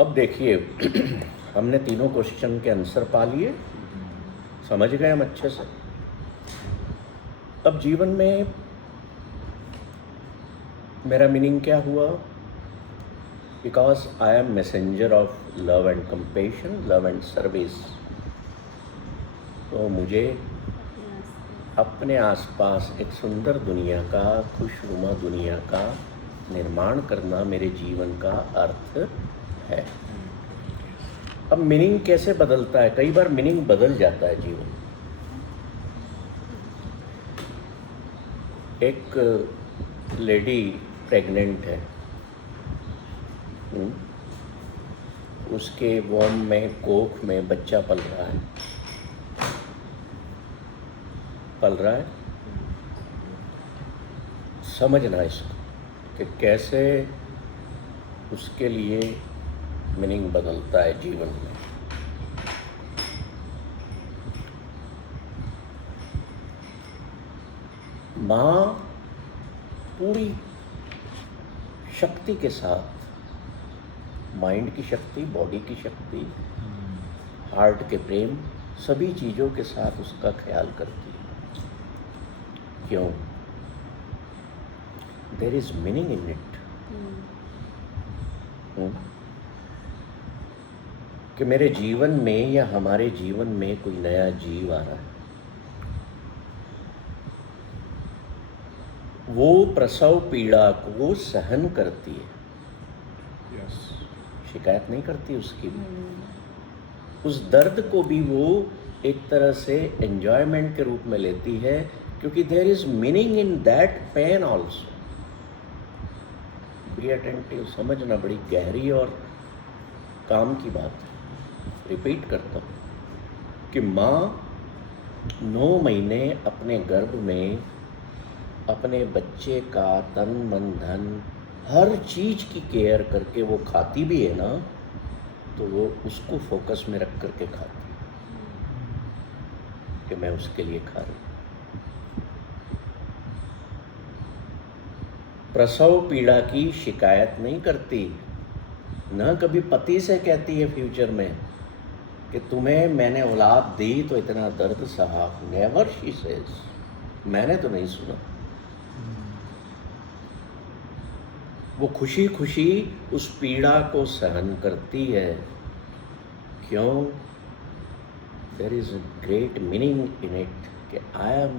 अब देखिए हमने तीनों क्वेश्चन के आंसर पा लिए, समझ गए हम अच्छे से। अब जीवन में मेरा मीनिंग क्या हुआ? Because I am messenger of love and compassion, love and service. तो मुझे अपने आसपास एक सुंदर दुनिया का, खुशनुमा दुनिया का निर्माण करना मेरे जीवन का अर्थ है। अब मीनिंग कैसे बदलता है? कई बार मीनिंग बदल जाता है जीवन। एक लेडी प्रेग्नेंट है, उसके वॉम में, कोख में बच्चा पल रहा है। समझना इसको कि कैसे उसके लिए मीनिंग बदलता है जीवन में। माँ पूरी शक्ति के साथ, माइंड की शक्ति, बॉडी की शक्ति, हार्ट के प्रेम, सभी चीज़ों के साथ उसका ख्याल करती है। क्यों? There is meaning in it. कि मेरे जीवन में या हमारे जीवन में कोई नया जीव आ रहा है, वो प्रसव पीड़ा को सहन करती है। शिकायत नहीं करती उसकी भी। उस दर्द को भी वो एक तरह से एंजॉयमेंट के रूप में लेती है, क्योंकि there is meaning in that pain also. Be attentive, समझना, बड़ी गहरी और काम की बात है। रिपीट करता हूँ कि माँ 9 महीने अपने गर्भ में अपने बच्चे का तन मन धन हर चीज की केयर करके वो खाती भी है ना, तो वो उसको फोकस में रख करके खाती है कि मैं उसके लिए खा रही हूँ। प्रसव पीड़ा की शिकायत नहीं करती, ना कभी पति से कहती है फ्यूचर में कि तुम्हें मैंने औलाद दी तो इतना दर्द सहा। नेवर शी सेज, मैंने तो नहीं सुना। वो खुशी खुशी उस पीड़ा को सहन करती है। क्यों? There is a great meaning in it कि I am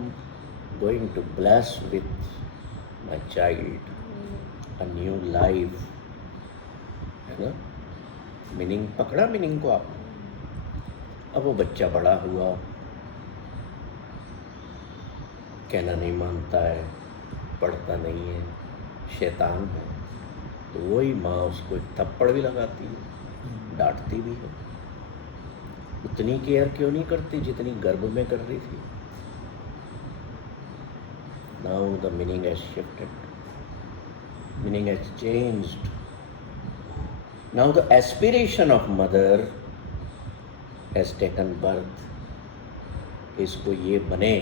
going to bless with my child a new life, है ना? मीनिंग पकड़ा मीनिंग को आपने? अब वो बच्चा बड़ा हुआ, कहना नहीं मानता है, पढ़ता नहीं है, शैतान है, तो वही माँ उसको एक थप्पड़ भी लगाती है, डांटती भी है। उतनी केयर क्यों नहीं करती जितनी गर्भ में कर रही थी? Now the meaning has shifted, meaning has changed. Now the aspiration of mother has taken birth. इसको ये बने,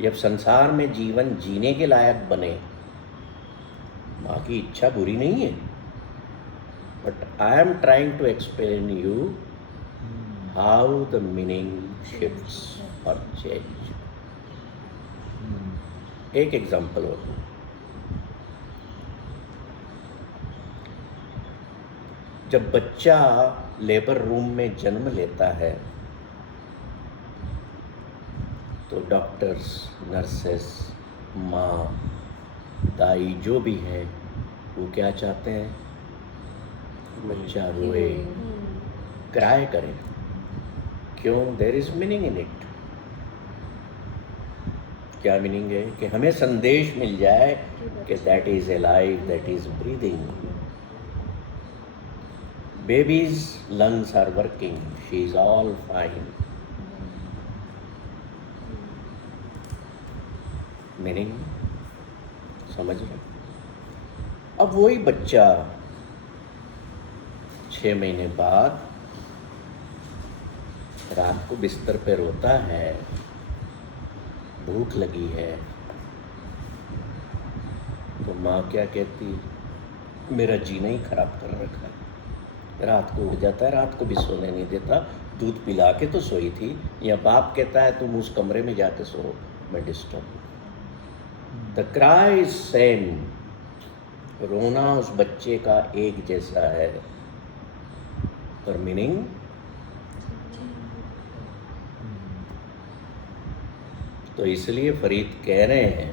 ये अब संसार में जीवन जीने के लायक बने। माँ की इच्छा बुरी नहीं है, but I am trying to explain you how the meaning shifts और चेंज। एक एग्जाम्पल और, जब बच्चा लेबर रूम में जन्म लेता है तो डॉक्टर्स, नर्सेस, माँ, दाई जो भी है, वो क्या चाहते हैं? बच्चा रोए, क्राई करे। क्यों? There is meaning in it. क्या मीनिंग है? कि हमें संदेश मिल जाए कि that is alive, that is breathing. Baby's lungs are working, she is all fine. Meaning समझ रहे? अब वही बच्चा 6 महीने बाद रात को बिस्तर पे रोता है, भूख लगी है, तो माँ क्या कहती? मेरा जीना ही खराब कर रखा है। रात को उठ जाता है, रात को भी सोने नहीं देता, दूध पिला के तो सोई थी, या बाप कहता है तुम उस कमरे में जाके सो, मैं डिस्टर्ब हूँ। द क्राई इज सेम, रोना उस बच्चे का एक जैसा है, पर मीनिंग तो इसलिए फरीद कह रहे हैं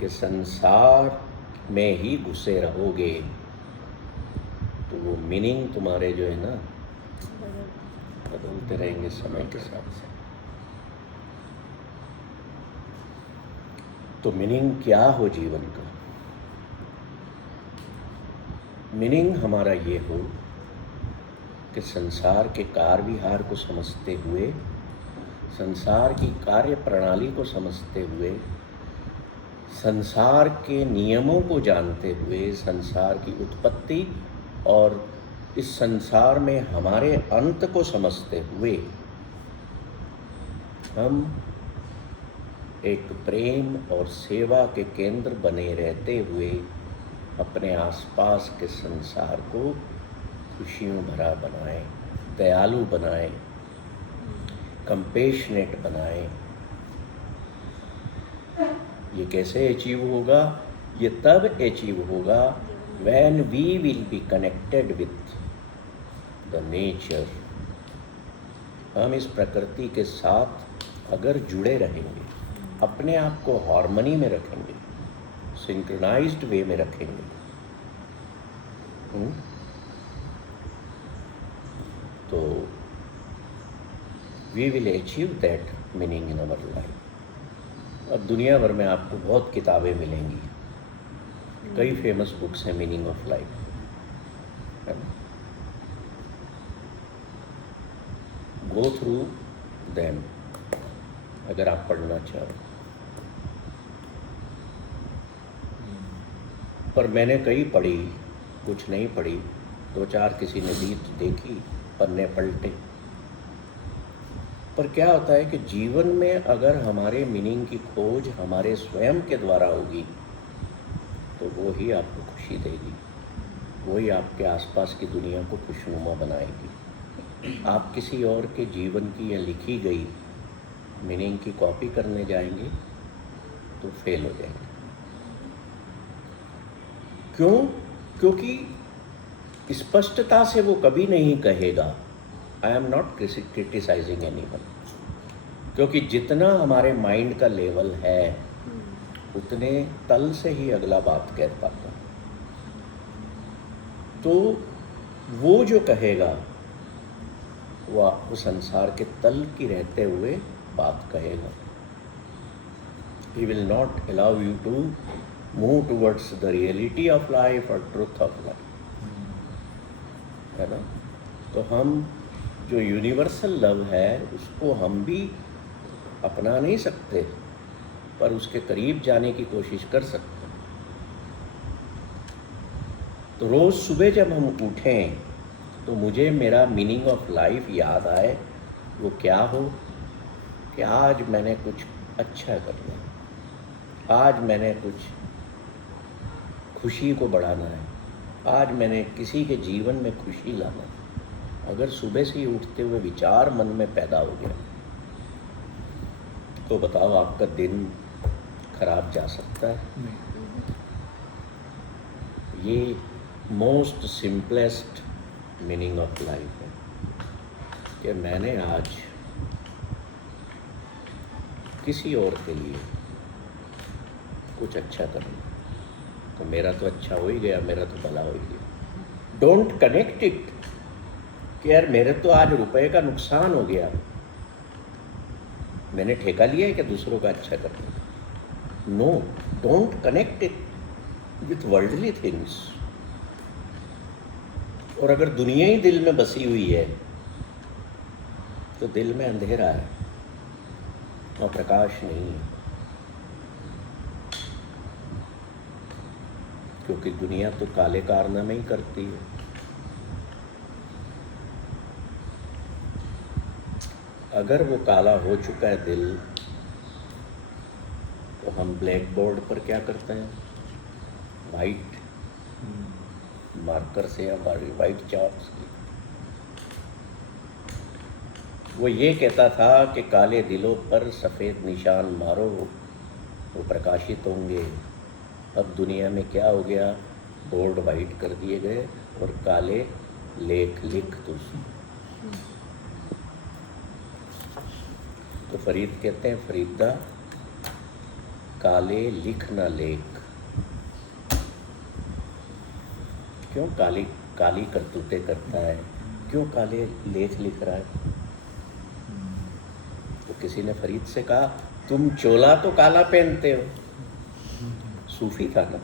कि संसार में ही घुसे रहोगे तो वो मीनिंग तुम्हारे जो है ना बदलते रहेंगे समय के साथ साथ। तो मीनिंग क्या हो जीवन का? मीनिंग हमारा ये हो कि संसार के कार विहार को समझते हुए, संसार की कार्य प्रणाली को समझते हुए, संसार के नियमों को जानते हुए, संसार की उत्पत्ति और इस संसार में हमारे अंत को समझते हुए, हम एक प्रेम और सेवा के केंद्र बने रहते हुए अपने आसपास के संसार को खुशियों भरा बनाएं, दयालु बनाएं, कंपैशनेट बनाएं। ये कैसे अचीव होगा? ये तब अचीव होगा when we will be connected with the nature। हम इस प्रकृति के साथ अगर जुड़े रहेंगे, अपने आप को हार्मनी में रखेंगे, सिंक्रोनाइज्ड वे में रखेंगे, तो we will achieve that meaning in our life. अब दुनिया भर में आपको बहुत किताबें मिलेंगी, कई फेमस बुक्स हैं मीनिंग ऑफ लाइफ, है ना? गो थ्रू देम अगर आप पढ़ना चाहो। पर मैंने कई पढ़ी, कुछ नहीं पढ़ी, दो चार किसी ने दी तो देखी, पन्ने पलटे। पर क्या होता है कि जीवन में अगर हमारे मीनिंग की खोज हमारे स्वयं के द्वारा होगी तो वो ही आपको खुशी देगी, वही आपके आसपास की दुनिया को खुशनुमा बनाएगी। आप किसी और के जीवन की या लिखी गई मीनिंग की कॉपी करने जाएंगे तो फेल हो जाएंगे। क्यों? क्योंकि स्पष्टता से वो कभी नहीं कहेगा I am not criticising anyone, क्योंकि जितना हमारे माइंड का लेवल है उतने तल से ही अगला बात कह पाता। तो वो जो कहेगा वो आपको संसार के तल की रहते हुए बात कहेगा। He will not allow you to move towards the reality of life or truth of life, है ना? तो हम जो यूनिवर्सल लव है उसको हम भी अपना नहीं सकते, पर उसके करीब जाने की कोशिश कर सकते हैं। तो रोज़ सुबह जब हम उठें तो मुझे मेरा मीनिंग ऑफ लाइफ याद आए। वो क्या हो कि आज मैंने कुछ अच्छा करना है, आज मैंने कुछ खुशी को बढ़ाना है, आज मैंने किसी के जीवन में खुशी लाना है। अगर सुबह से ही उठते हुए विचार मन में पैदा हो गया तो बताओ आपका दिन खराब जा सकता है? ये most simplest meaning of life है कि मैंने आज किसी और के लिए कुछ अच्छा करना, तो मेरा तो अच्छा हो ही गया, मेरा तो भला हो ही गया। डोंट कनेक्ट इट कि यार मेरे तो आज रुपए का नुकसान हो गया, मैंने ठेका लिया है कि दूसरों का अच्छा करना। No, don't connect it with worldly things. और अगर दुनिया ही दिल में बसी हुई है तो दिल में अंधेरा है और प्रकाश नहीं है, क्योंकि दुनिया तो काले कारनामे ही करती है। अगर वो काला हो चुका है दिल, तो हम ब्लैक बोर्ड पर क्या करते हैं? वाइट मार्कर से या वाइट चाक से। वो ये कहता था कि काले दिलों पर सफ़ेद निशान मारो वो प्रकाशित होंगे। अब दुनिया में क्या हो गया, बोर्ड वाइट कर दिए गए और काले लेख लिख दो। तो फरीद कहते हैं, फरीदा काले लिख ना लेख। क्यों काली काली करतूतें करता है, क्यों काले लेख लिख रहा है? तो किसी ने फरीद से कहा, तुम चोला तो काला पहनते हो। सूफी था ना,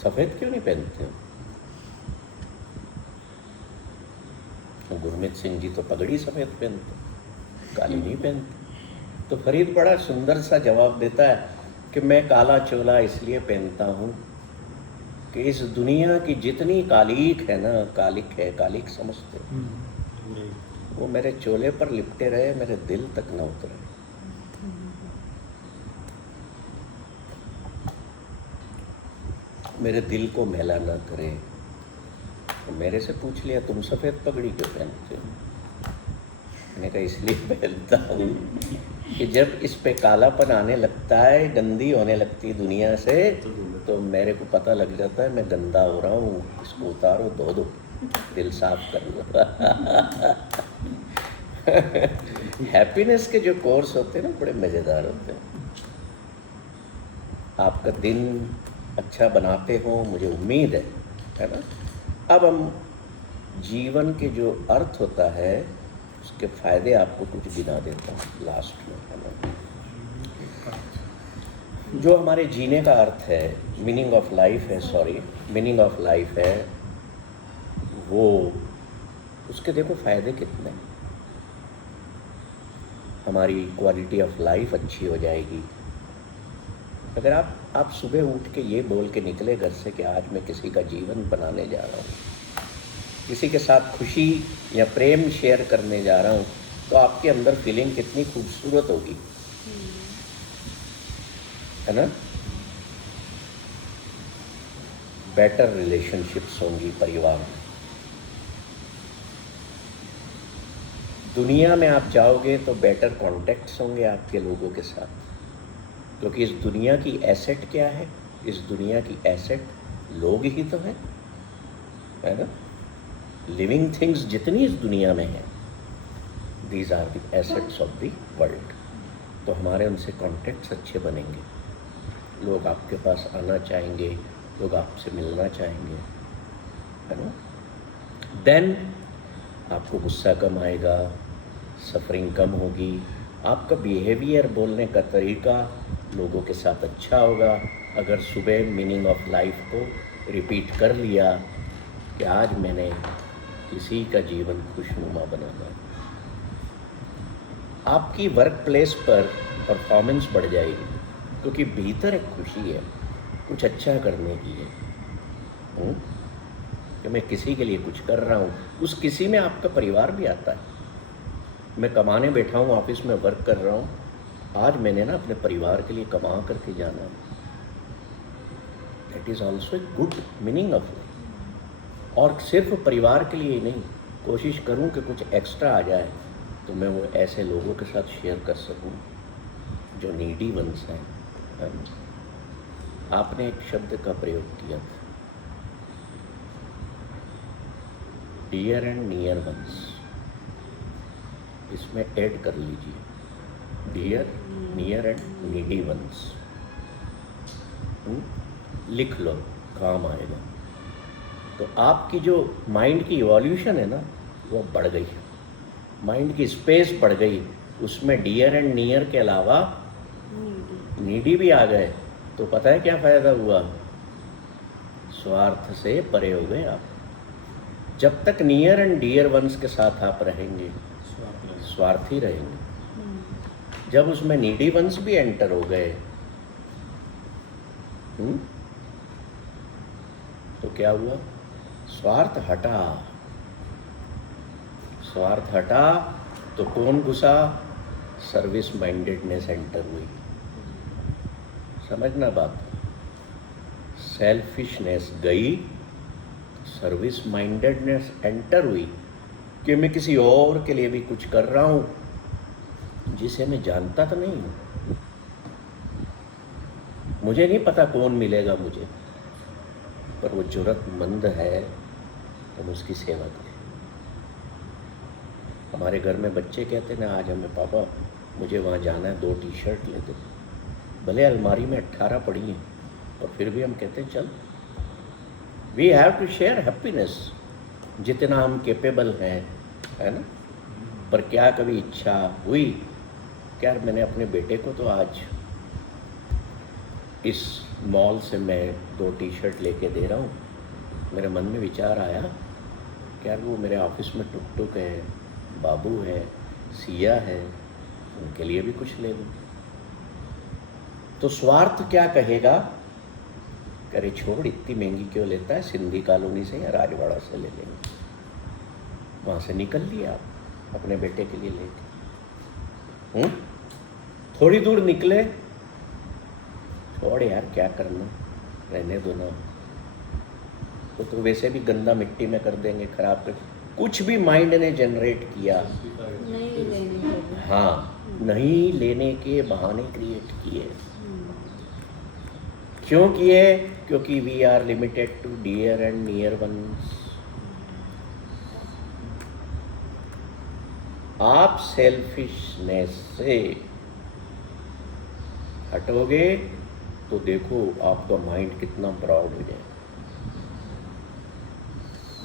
सफेद क्यों नहीं पहनते हो? गुरमीत सिंह जी तो पगड़ी सफेद पहनते, काली नहीं पहनते। तो फरीद बड़ा सुंदर सा जवाब देता है कि मैं काला चोला इसलिए पहनता हूँ कि इस दुनिया की जितनी कालिक है ना, कालिक है, कालिक समझते हो, वो मेरे चोले पर लिपटे रहे, मेरे दिल तक न उतरे। मेरे दिल को मैला ना करे। तो मेरे से पूछ लिया, तुम सफ़ेद पगड़ी क्यों पहनते हो? मैंने कहा इसलिए पहनता हूँ कि जब इस पे कालापन आने लगता है, गंदी होने लगती है दुनिया से, तो मेरे को पता लग जाता है मैं गंदा हो रहा हूँ, इसको उतारो, धो दो, दिल साफ कर लो। हैप्पीनेस के जो कोर्स होते हैं ना, बड़े मज़ेदार होते हैं। आपका दिन अच्छा बनाते हो, मुझे उम्मीद है ना। अब हम जीवन के जो अर्थ होता है उसके फ़ायदे आपको कुछ गिना देता हूँ लास्ट में, है ना। जो हमारे जीने का अर्थ है, मीनिंग ऑफ लाइफ है, मीनिंग ऑफ लाइफ है, वो उसके देखो फ़ायदे कितने। हमारी क्वालिटी ऑफ लाइफ अच्छी हो जाएगी। अगर आप सुबह उठ के ये बोल के निकले घर से कि आज मैं किसी का जीवन बनाने जा रहा हूँ, किसी के साथ खुशी या प्रेम शेयर करने जा रहा हूँ, तो आपके अंदर फीलिंग कितनी खूबसूरत होगी, है ना। बेटर रिलेशनशिप्स होंगी परिवार में। दुनिया में आप जाओगे तो बेटर कॉन्टेक्ट्स होंगे आपके लोगों के साथ, क्योंकि इस दुनिया की एसेट क्या है? इस दुनिया की एसेट लोग ही तो हैं, है ना। लिविंग थिंग्स जितनी इस दुनिया में है, these are the assets of the world. तो हमारे उनसे कॉन्टेक्ट्स अच्छे बनेंगे, लोग आपके पास आना चाहेंगे, लोग आपसे मिलना चाहेंगे, है ना। देन आपको गुस्सा कम आएगा, सफरिंग कम होगी, आपका बिहेवियर, बोलने का तरीका लोगों के साथ अच्छा होगा। अगर सुबह मीनिंग ऑफ लाइफ को रिपीट कर लिया कि आज मैंने किसी का जीवन खुशनुमा बनाना, आपकी वर्क प्लेस पर परफॉर्मेंस बढ़ जाएगी, क्योंकि भीतर एक खुशी है, कुछ अच्छा करने की है, कि मैं किसी के लिए कुछ कर रहा हूँ। उस किसी में आपका परिवार भी आता है। मैं कमाने बैठा हूँ, ऑफिस में वर्क कर रहा हूँ, आज मैंने ना अपने परिवार के लिए कमा करके जाना है। That is also a good meaning of life. और सिर्फ परिवार के लिए ही नहीं, कोशिश करूँ कि कुछ एक्स्ट्रा आ जाए तो मैं वो ऐसे लोगों के साथ शेयर कर सकूँ जो नीडी वंस हैं। आपने एक शब्द का प्रयोग किया था, डियर एंड नियर वंस, इसमें ऐड कर लीजिए, dear, near and needy ones. लिख लो, काम आएगा। तो आपकी जो माइंड की इवोल्यूशन है ना, वो बढ़ गई, माइंड की स्पेस बढ़ गई, उसमें डियर एंड नियर के अलावा नीडी भी आ गए। तो पता है क्या फ़ायदा हुआ? स्वार्थ से परे हो गए आप। जब तक नियर एंड डियर वंस के साथ आप रहेंगे, स्वार्थी रहेंगे। जब उसमें नीडी वंस भी एंटर हो गए, तो क्या हुआ? स्वार्थ हटा। स्वार्थ हटा तो कौन घुसा? सर्विस माइंडेडनेस एंटर हुई। समझना बात। सेल्फिशनेस गई, सर्विस माइंडेडनेस एंटर हुई कि मैं किसी और के लिए भी कुछ कर रहा हूँ जिसे मैं जानता तो नहीं हूँ। मुझे नहीं पता कौन मिलेगा मुझे, पर वो जरूरतमंद है तो हम उसकी सेवा करें। हमारे घर में बच्चे कहते ना, आज हमें पापा मुझे वहाँ जाना है, 2 टी-शर्ट ले दो। भले अलमारी में 18 पड़ी हैं, और फिर भी हम कहते हैं चल। We have to share happiness जितना हम केपेबल हैं, है ना। पर क्या कभी इच्छा हुई कि यार मैंने अपने बेटे को तो आज इस मॉल से मैं 2 टी-शर्ट लेके दे रहा हूँ। मेरे मन में विचार आया कि यार वो मेरे ऑफिस में टुक टुक है, बाबू है, सिया है, उनके लिए भी कुछ ले लूँ। तो स्वार्थ क्या कहेगा, करे छोड़ इतनी महंगी क्यों लेता है, सिंधी कॉलोनी से या राजवाड़ा से ले लेंगे। वहाँ से निकल लिया आप अपने बेटे के लिए लेके। थोड़ी दूर निकले, छोड़ यार क्या करना, रहने दो ना, तो वैसे भी गंदा मिट्टी में कर देंगे, खराब कर, कुछ भी माइंड ने जनरेट किया, नहीं लेने के, हाँ नहीं लेने के बहाने क्रिएट किए। क्यों किए? क्योंकि we are limited to dear and near ones. आप सेल्फिशनेस से हटोगे तो देखो आपका माइंड कितना ब्रॉड हो जाए।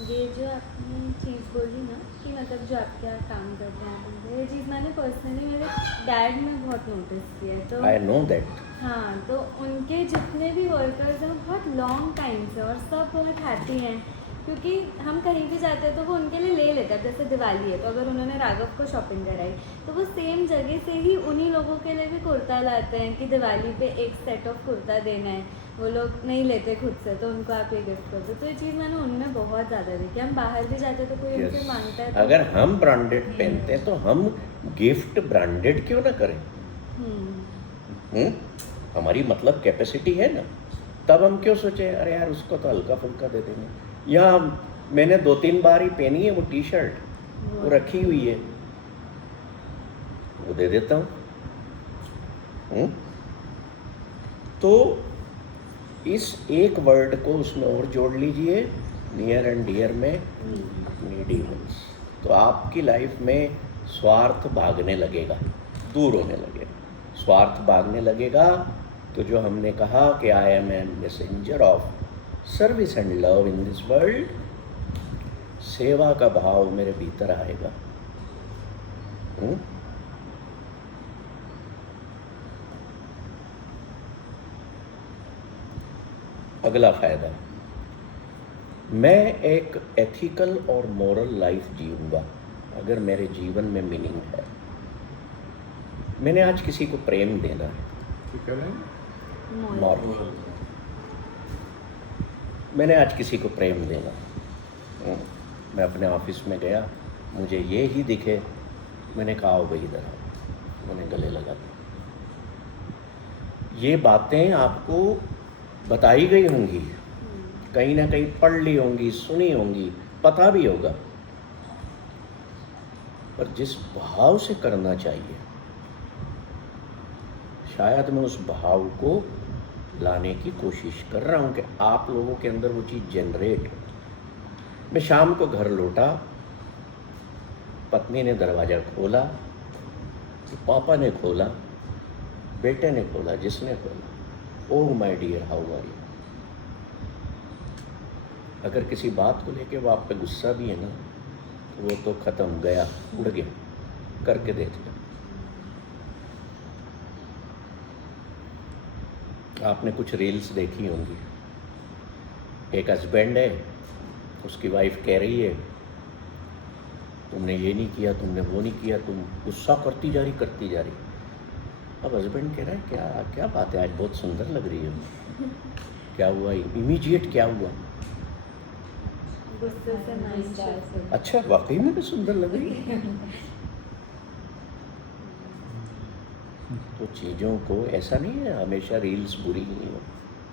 ये जो आपने चीज़ बोली ना कि मतलब जो आपके यहाँ काम करते हैं आप, ये चीज़ मैंने पर्सनली मेरे डैड में बहुत नोटिस किया है। तो आई नो दैट। हाँ, तो उनके जितने भी वर्कर्स हैं वो बहुत लॉन्ग टाइम से, और सब बहुत हैप्पी हैं, क्योंकि हम कहीं भी जाते हैं तो वो उनके लिए ले लेते हैं। जैसे दिवाली है तो अगर उन्होंने राघव को शॉपिंग कराई तो वो सेम जगह से ही उन्हीं लोगों के लिए भी कुर्ता लाते हैं कि दिवाली पे एक सेट ऑफ कुर्ता देना है। वो लोग नहीं लेते खुद से तो उनको आप ये गिफ्ट करते हो। तो ये चीज़ मैंने उनमें बहुत ज़्यादा देखी। हम बाहर भी जाते तो कोई उनसे मांगता है तो अगर हम ब्रांडेड पहनते हैं तो हम गिफ्ट ब्रांडेड क्यों ना करें? हमारी मतलब कैपेसिटी है ना, तब हम क्यों सोचे अरे यार उसको तो हल्का फुल्का दे देंगे। यहाँ मैंने 2-3 बार ही पहनी है वो टी-शर्ट, वो रखी हुई है, वो दे देता हूँ। तो इस एक वर्ड को उसमें और जोड़ लीजिए, नियर एंड डियर में नीडी वंस। तो आपकी लाइफ में स्वार्थ भागने लगेगा, दूर होने लगेगा। स्वार्थ भागने लगेगा तो जो हमने कहा कि I am a messenger of service and love in this world, सेवा का भाव मेरे भीतर आएगा। अगला फायदा, मैं एक एथिकल और मॉरल लाइफ जीऊंगा अगर मेरे जीवन में मीनिंग है। मैंने आज किसी को प्रेम देना है, मॉरल। मैंने आज किसी को प्रेम देना, मैं अपने ऑफिस में गया, मुझे ये ही दिखे, मैंने कहा भाई इधर आओ, मैंने गले लगा दिया। ये बातें आपको बताई गई होंगी, कहीं ना कहीं पढ़ ली होंगी, सुनी होंगी, पता भी होगा, पर जिस भाव से करना चाहिए शायद मैं उस भाव को लाने की कोशिश कर रहा हूँ कि आप लोगों के अंदर वो चीज़ जनरेट हो। मैं शाम को घर लौटा, पत्नी ने दरवाज़ा खोला, पापा ने खोला, बेटे ने खोला, जिसने खोला, oh my dear how are you. अगर किसी बात को लेके वो आप पे गुस्सा भी है ना, तो वो तो ख़त्म, गया, उड़ गया, करके देख लो। आपने कुछ रील्स देखी होंगी, एक हस्बैंड है, उसकी वाइफ कह रही है तुमने ये नहीं किया, तुमने वो नहीं किया, तुम गुस्सा करती जा रही। अब हस्बैंड कह रहा है क्या क्या बात है, आज बहुत सुंदर लग रही हो। क्या हुआ? इमीडिएट क्या हुआ? गुस्से से नहीं। अच्छा, वाकई में भी सुंदर लग रही है। तो चीज़ों को ऐसा नहीं है हमेशा रील्स बुरी नहीं हो,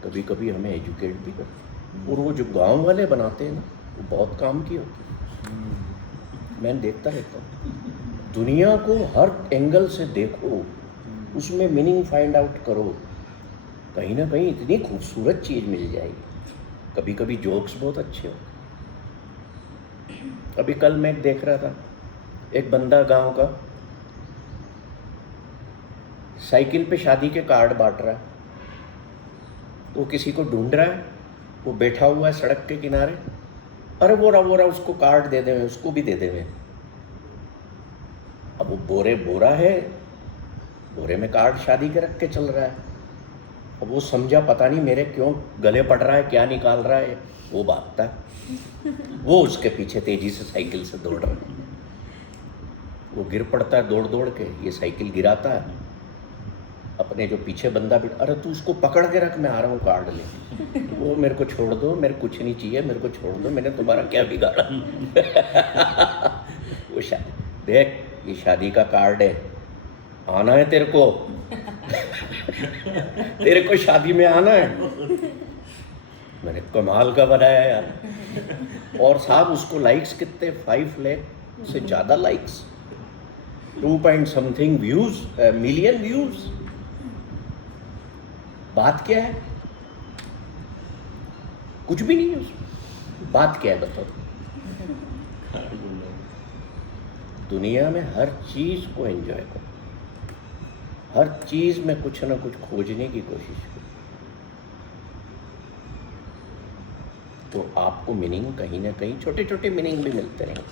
कभी कभी हमें एजुकेट भी करते। और वो जो गांव वाले बनाते हैं ना, वो बहुत काम की होती है। मैं देखता रहता हूँ। दुनिया को हर एंगल से देखो, उसमें मीनिंग फाइंड आउट करो, कहीं ना कहीं इतनी खूबसूरत चीज़ मिल जाएगी। कभी कभी जोक्स बहुत अच्छे होते। अभी कल मैं देख रहा था, एक बंदा गांव का साइकिल पे शादी के कार्ड बांट रहा है। वो किसी को ढूंढ रहा है, वो बैठा हुआ है सड़क के किनारे, अरे वो रहा उसको कार्ड दे देवे, उसको भी दे देवे। अब वो बोरा है, बोरे में कार्ड शादी के रख के चल रहा है। अब वो समझा पता नहीं मेरे क्यों गले पड़ रहा है, क्या निकाल रहा है, वो भागता है। वो उसके पीछे तेजी से साइकिल से दौड़ रहा है। वो गिर पड़ता है दौड़ दौड़ के, ये साइकिल गिराता है। अपने जो पीछे बंदा भी, अरे तू उसको पकड़ के रख, मैं आ रहा हूँ कार्ड ले। वो मेरे को छोड़ दो, मेरे कुछ नहीं चाहिए, मेरे को छोड़ दो, मैंने तुम्हारा क्या बिगाड़ा। वो शादी देख, ये शादी का कार्ड है, आना है तेरे को। तेरे को शादी में आना है। मैंने कमाल का बनाया यार। और साहब उसको लाइक्स कितने, 5 लाख से ज़्यादा लाइक्स, 2 व्यूज, मिलियन व्यूज। बात क्या है? कुछ भी नहीं है उसमें। बात क्या है बताओ? दुनिया में हर चीज को एंजॉय करो, हर चीज में कुछ ना कुछ खोजने की कोशिश करो, तो आपको मीनिंग कहीं ना कहीं, छोटे छोटे मीनिंग भी मिलते रहेंगे।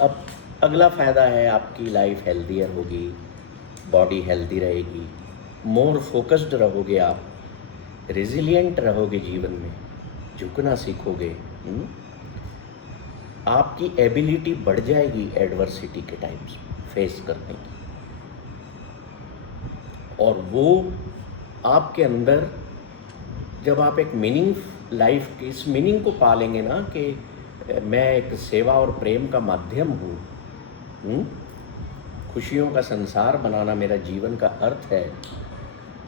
अब अगला फ़ायदा है, आपकी लाइफ हेल्दियर होगी, बॉडी हेल्दी रहेगी, मोर फोकस्ड रहोगे आप, रेजिलिएंट रहोगे जीवन में, झुकना सीखोगे। आपकी एबिलिटी बढ़ जाएगी एडवर्सिटी के टाइम्स फेस करने की। और वो आपके अंदर, जब आप एक मीनिंग लाइफ की, इस मीनिंग को पालेंगे ना कि मैं एक सेवा और प्रेम का माध्यम हूँ, खुशियों का संसार बनाना मेरा जीवन का अर्थ है,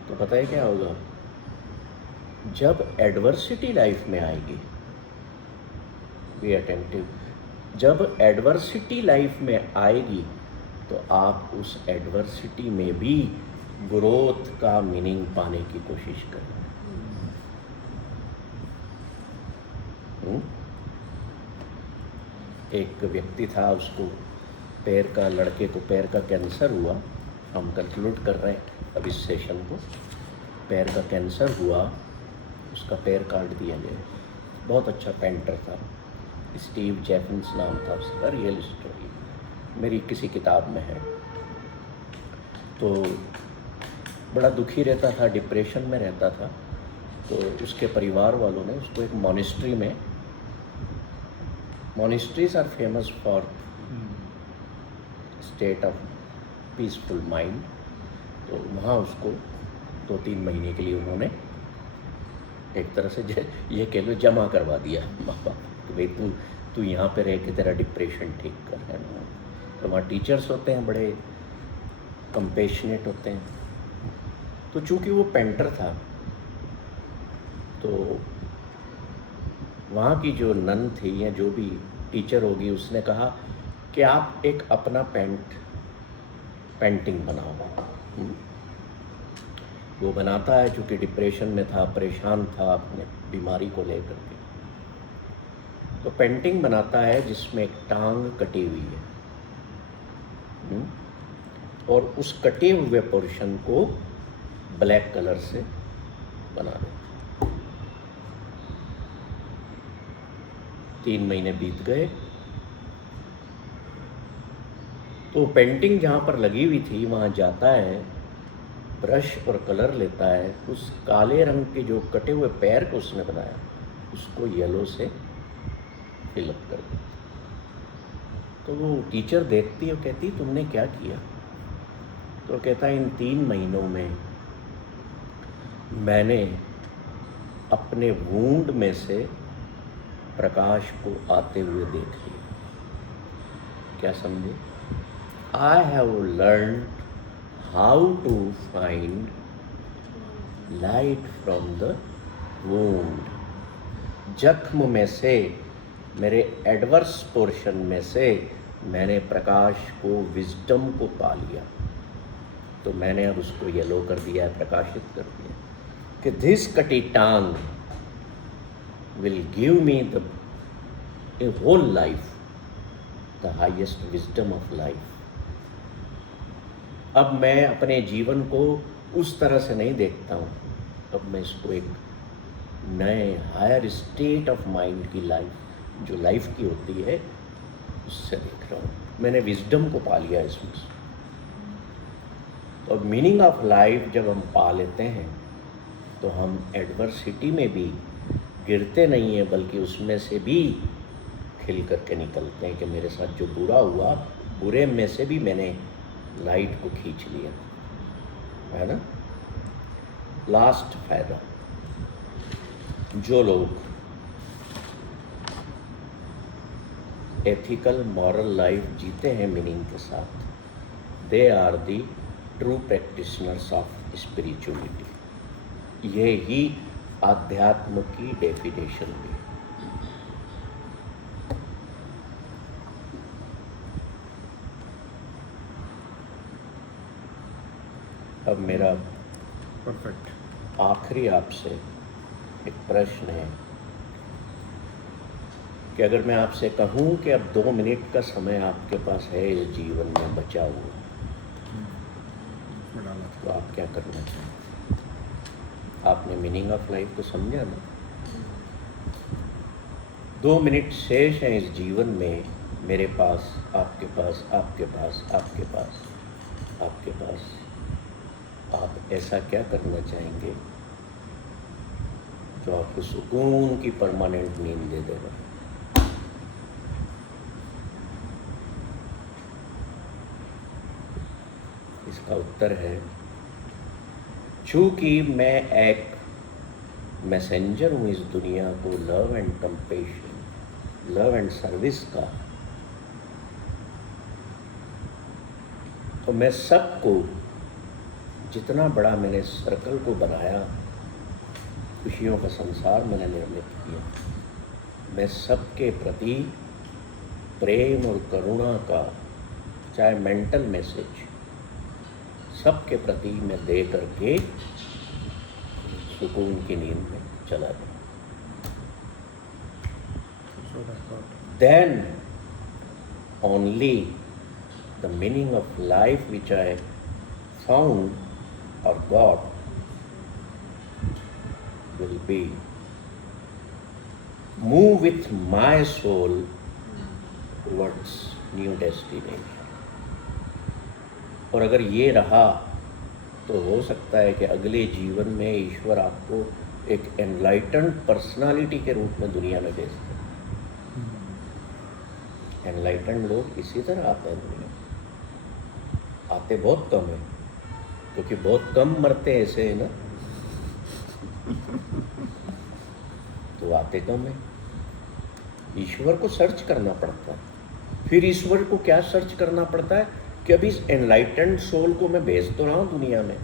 तो पता है क्या होगा? जब एडवर्सिटी लाइफ में आएगी, बी अटेंटिव, जब एडवर्सिटी लाइफ में आएगी तो आप उस एडवर्सिटी में भी ग्रोथ का मीनिंग पाने की कोशिश करें। एक व्यक्ति था, उसको पैर का, लड़के को पैर का कैंसर हुआ। हम कंक्लूड कर रहे हैं अब इस सेशन को। पैर का कैंसर हुआ, उसका पैर काट दिया गया। बहुत अच्छा पेंटर था, स्टीव जैफिन्स नाम था उसका, रियल स्टोरी मेरी किसी किताब में है। तो बड़ा दुखी रहता था, डिप्रेशन में रहता था। तो उसके परिवार वालों ने उसको एक मॉनेस्ट्री में, monasteries are famous for state of peaceful mind, तो वहाँ उसको 2-3 महीने के लिए उन्होंने एक तरह से ये कह लो जमा करवा दिया माँ बाप कि भाई तू यहाँ पे रह के तेरा डिप्रेशन ठीक कर, है ना। तो वहाँ टीचर्स होते हैं, बड़े कंपेशनेट होते हैं। तो चूँकि वो पेंटर था, तो वहाँ की जो नन थी या जो भी टीचर होगी, उसने कहा कि आप एक अपना पेंटिंग बनाओ। वो बनाता है, चूँकि डिप्रेशन में था, परेशान था अपने बीमारी को लेकर के। तो पेंटिंग बनाता है जिसमें एक टांग कटी हुई है, और उस कटे हुए पोर्शन को ब्लैक कलर से बना देता। 3 महीने बीत गए, तो पेंटिंग जहाँ पर लगी हुई थी वहाँ जाता है, ब्रश और कलर लेता है, उस काले रंग के जो कटे हुए पैर को उसने बनाया, उसको येलो से फिलअप कर देता। तो वो टीचर देखती है और कहती तुमने क्या किया? तो कहता है इन 3 महीनों में मैंने अपने वूंड में से प्रकाश को आते हुए देख लिया। क्या समझे? I have learn how to find light from the wound, जख्म में से, मेरे एडवर्स पोर्शन में से मैंने प्रकाश को, विजडम को पा लिया। तो मैंने अब उसको येलो कर दिया है, प्रकाशित कर दिया कि दिस कटी टांग will give me the whole life, the highest wisdom of life. अब मैं अपने जीवन को उस तरह से नहीं देखता हूँ, अब मैं इसको एक नए हायर स्टेट ऑफ माइंड की लाइफ, जो लाइफ की होती है, उससे देख रहा हूँ। मैंने विजडम को पा लिया इसमें से। तो मीनिंग ऑफ लाइफ जब हम पा लेते हैं तो हम एडवर्सिटी में भी गिरते नहीं हैं, बल्कि उसमें से भी खिल करके निकलते हैं कि मेरे साथ जो बुरा हुआ, बुरे में से भी मैंने लाइट को खींच लिया, है ना। लास्ट फायदा, जो लोग एथिकल मॉरल लाइफ जीते हैं मीनिंग के साथ, they are the true practitioners of spirituality. ये ही आध्यात्म की डेफिनेशन भी। अब मेरा परफेक्ट। आखिरी आपसे एक प्रश्न है कि अगर मैं आपसे कहूं कि अब 2 मिनट का समय आपके पास है इस जीवन में बचा हुआ, तो आप क्या करना चाहेंगे? आपने मीनिंग ऑफ लाइफ को समझा ना। 2 मिनट शेष हैं इस जीवन में, मेरे पास, आपके पास, आपके पास, आपके पास, आपके पास। आप ऐसा क्या करना चाहेंगे जो आपको सुकून की परमानेंट नींद दे देगा? इसका उत्तर है, चूँकि मैं एक मैसेंजर हूँ इस दुनिया को love and compassion, love and service का, तो मैं सबको, जितना बड़ा मैंने सर्कल को बनाया, खुशियों का संसार मैंने निर्मित किया, मैं सबके प्रति प्रेम और करुणा का, चाहे मेंटल मैसेज, सबके प्रति मैं दे करके सुकून की नींद में चला गया। Then only the meaning of life which I found or got will be move with my soul towards new destination. और अगर ये रहा तो हो सकता है कि अगले जीवन में ईश्वर आपको एक एनलाइटन्ड पर्सनालिटी के रूप में दुनिया में भेज दे। एनलाइटन्ड लोग इसी तरह आते हैं दुनिया में, आते बहुत कम है, क्योंकि बहुत कम मरते हैं ऐसे, है ना, तो आते कम है। ईश्वर को सर्च करना पड़ता है। फिर ईश्वर को क्या सर्च करना पड़ता है कि अभी इस एनलाइटेंड सोल को मैं भेज तो रहा हूँ दुनिया में,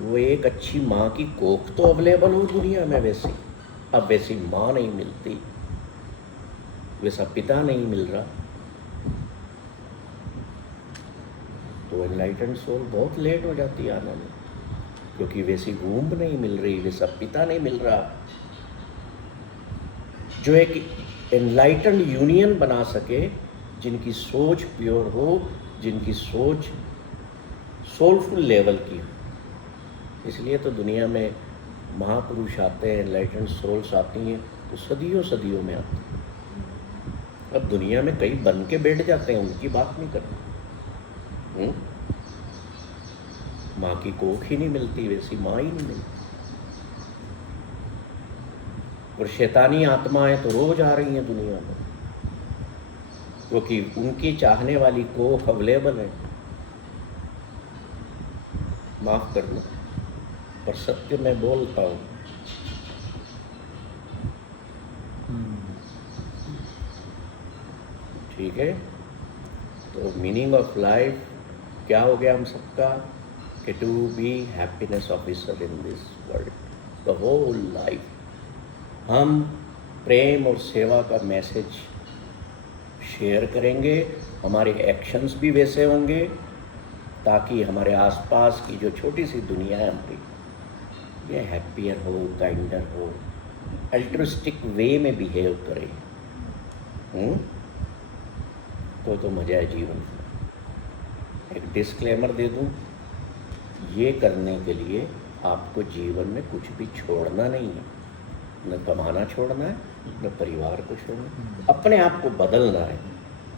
वो एक अच्छी माँ की कोख तो अवेलेबल हो दुनिया में, वैसी अब वैसी माँ नहीं मिलती, वैसा पिता नहीं मिल रहा, तो एनलाइटेंड सोल बहुत लेट हो जाती है आने में, क्योंकि वैसी वूम्ब नहीं मिल रही, वैसा पिता नहीं मिल रहा जो एक एनलाइटेंड यूनियन बना सके, जिनकी सोच प्योर हो, जिनकी सोच सोलफुल लेवल की हो। इसलिए तो दुनिया में महापुरुष आते हैं, एनलाइटेंड सोल्स आती हैं, तो सदियों सदियों में आते हैं। अब दुनिया में कई बन के बैठ जाते हैं, उनकी बात नहीं करते। माँ की कोख ही नहीं मिलती, वैसी माँ ही नहीं मिलती। और शैतानी आत्माएं तो रोज आ रही हैं दुनिया में, क्योंकि उनकी चाहने वाली कोख अवेलेबल है। माफ करना, पर सत्य मैं बोलता हूँ। ठीक है, तो मीनिंग ऑफ लाइफ क्या हो गया हम सबका, कि to be happiness officer in this world. The whole life. हम प्रेम और सेवा का मैसेज शेयर करेंगे, हमारे एक्शंस भी वैसे होंगे, ताकि हमारे आसपास की जो छोटी सी दुनिया है हमारी, ये हैप्पियर हो, काइंडर हो, अल्ट्रुस्टिक वे में बिहेव करे। तो मज़ा है जीवन में। एक डिस्क्लेमर दे दूं, ये करने के लिए आपको जीवन में कुछ भी छोड़ना नहीं है, न कमाना छोड़ना है, न परिवार को छोड़ना है, अपने आप को बदलना है।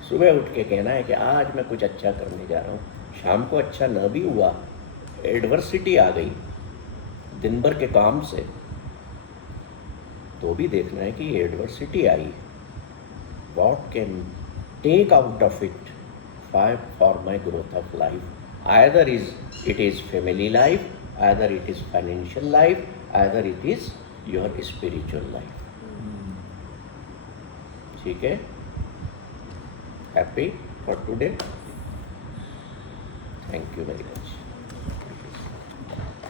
सुबह उठ के कहना है कि आज मैं कुछ अच्छा करने जा रहा हूँ। शाम को अच्छा न भी हुआ, एडवर्सिटी आ गई दिन भर के काम से, तो भी देखना है कि एडवर्सिटी आई, what can take out of it for my growth of life. Either it is family life, either it is financial life, either it is your spiritual life. ठीक है? Happy for today. Thank you very much.